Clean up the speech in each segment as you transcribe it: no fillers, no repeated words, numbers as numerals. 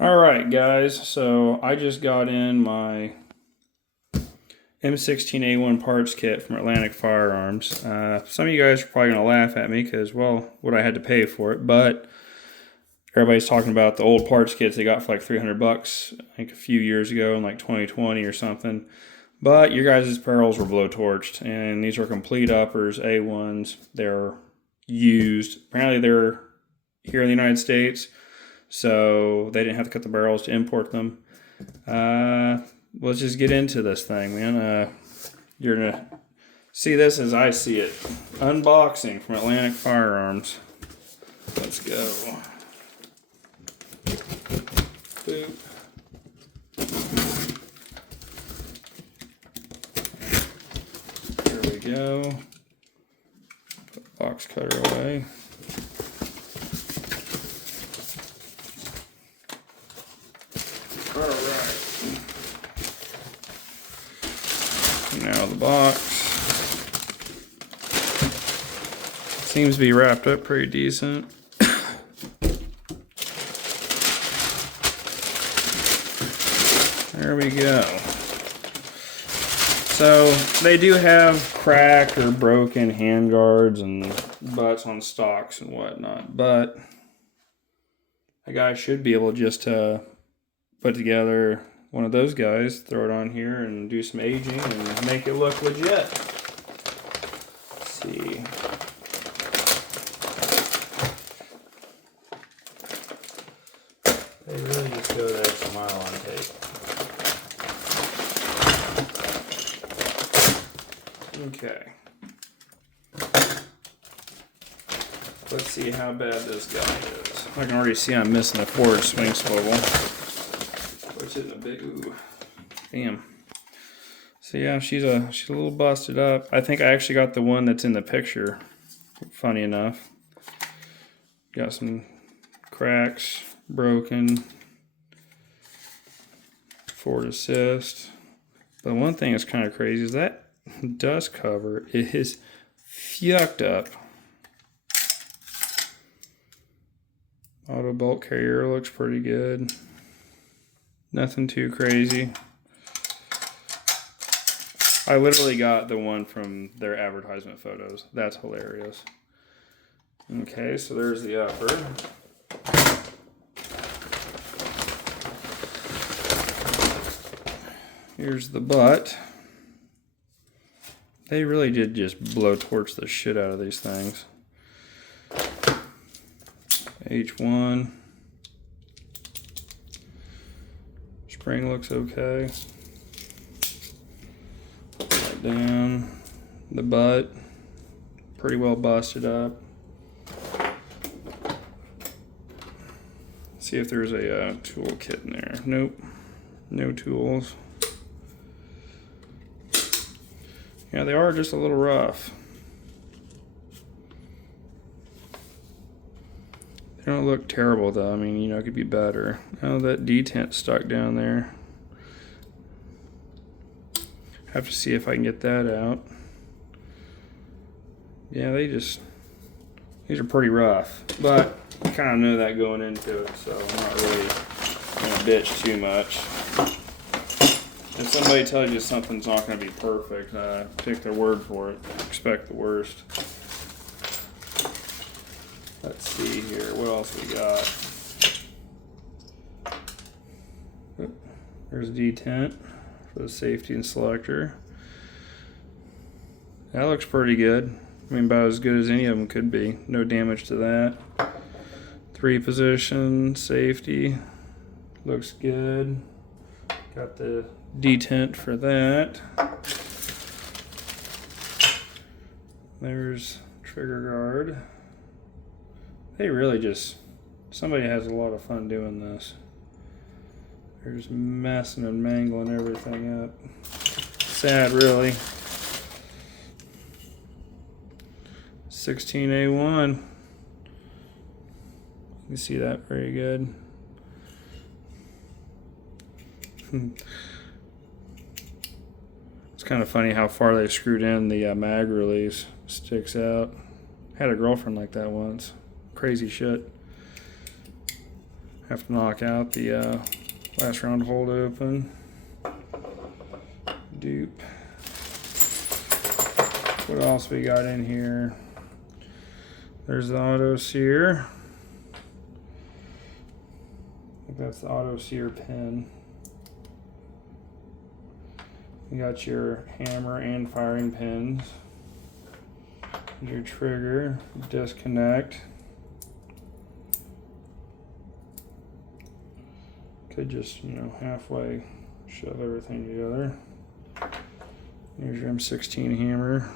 Alright guys, so I just got in my M16A1 parts kit from Atlantic Firearms. Some of you guys are probably going to laugh at me because, well, what I had to pay for it, but everybody's talking about the old parts kits they got for like $300, I think a few years ago in like 2020 or something. But your guys' barrels were blowtorched, and these are complete uppers, A1s. They're used. Apparently they're here in the United States, so they didn't have to cut the barrels to import them. Let's just get into this thing, man. You're going to see this as I see it. Unboxing from Atlantic Firearms. Let's go. Boop. There we go. Put the box cutter away. Alright. Now the box. Seems to be wrapped up pretty decent. There we go. So they do have cracked or broken handguards and butts on stocks and whatnot, but a guy should be able just to put together one of those guys, throw it on here and do some aging and make it look legit. Let's see. They really just go that extra mile on tape. Okay. Let's see how bad this guy is. I can already see I'm missing a forward swing swivel, which isn't a big, ooh, damn. So yeah, she's a little busted up. I think I actually got the one that's in the picture, funny enough. Got some cracks, broken, forward assist. But one thing that's kind of crazy is that dust cover is fucked up. Auto bolt carrier looks pretty good. Nothing too crazy. I literally got the one from their advertisement photos. That's hilarious. Okay, so there's the upper. Here's the butt. They really did just blowtorch the shit out of these things. H1. Spring looks okay. Right down. The butt, pretty well busted up. See if there's a tool kit in there. Nope, no tools. Yeah, they are just a little rough. They don't look terrible though. I mean, you know, it could be better. Oh, that detent stuck down there. Have to see if I can get that out. Yeah, these are pretty rough, but I kind of know that going into it, so I'm not really gonna bitch too much. If somebody tells you something's not gonna be perfect, take their word for it. Expect the worst. Let's see here, what else we got? There's detent for the safety and selector. That looks pretty good. I mean, about as good as any of them could be. No damage to that. 3 position safety. Looks good. Got the detent for that. There's trigger guard. They really just, somebody has a lot of fun doing this. They're just messing and mangling everything up. Sad, really. 16A1. You can see that very good. It's kind of funny how far they screwed in the mag release. Sticks out. Had a girlfriend like that once. Crazy shit. Have to knock out the last round hold open. Dupe. What else we got in here? There's the auto sear. I think that's the auto sear pin. You got your hammer and firing pins. Your trigger, disconnect. Could just, you know, halfway shove everything together. Here's your M16 hammer.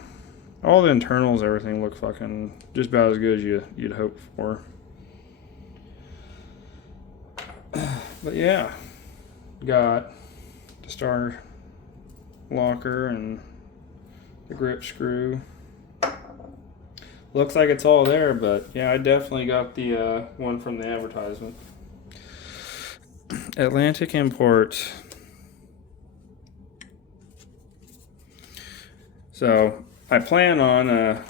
All the internals, everything look fucking just about as good as you'd hope for. But yeah, got the star locker and the grip screw. Looks like it's all there, but yeah, I definitely got the one from the advertisement. Atlantic Import. So I plan on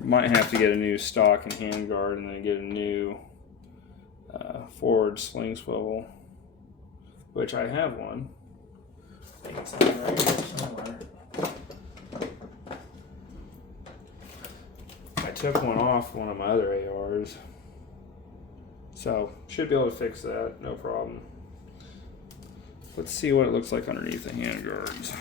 might have to get a new stock and handguard and then get a new forward sling swivel, which I have one. I think it's right here somewhere. I took one off one of my other ARs, so should be able to fix that, no problem. Let's see what it looks like underneath the handguards.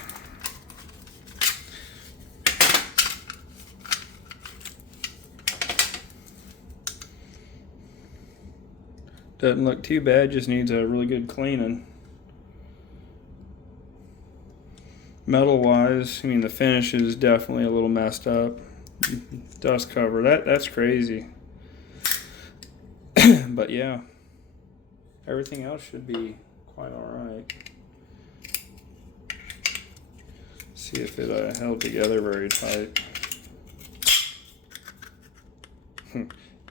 Doesn't look too bad, just needs a really good cleaning. Metal wise, I mean the finish is definitely a little messed up. Dust cover, that's crazy. But yeah, everything else should be quite alright. See if it held together very tight.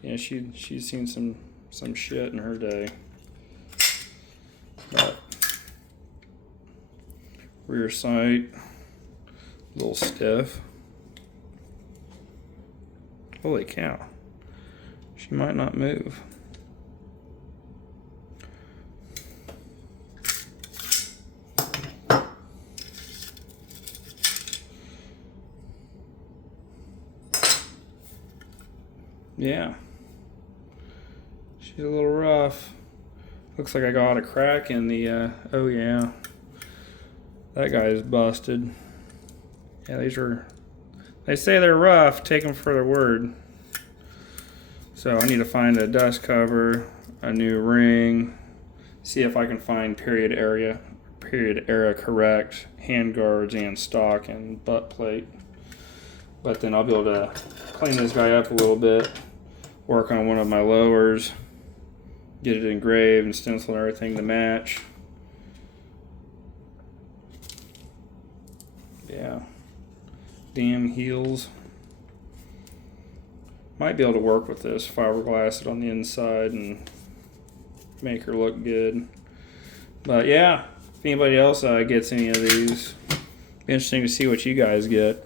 Yeah, she's seen some shit in her day. But rear sight, a little stiff. Holy cow. She might not move. Yeah. She's a little rough. Looks like I got a crack in the, oh yeah. That guy is busted. Yeah, they say they're rough, take them for their word. So I need to find a dust cover, a new ring, see if I can find period era correct handguards and stock and butt plate. But then I'll be able to clean this guy up a little bit, work on one of my lowers, get it engraved and stenciled and everything to match. Yeah. Damn heels. Might be able to work with this, fiberglass it on the inside and make her look good. But yeah, if anybody else gets any of these, be interesting to see what you guys get.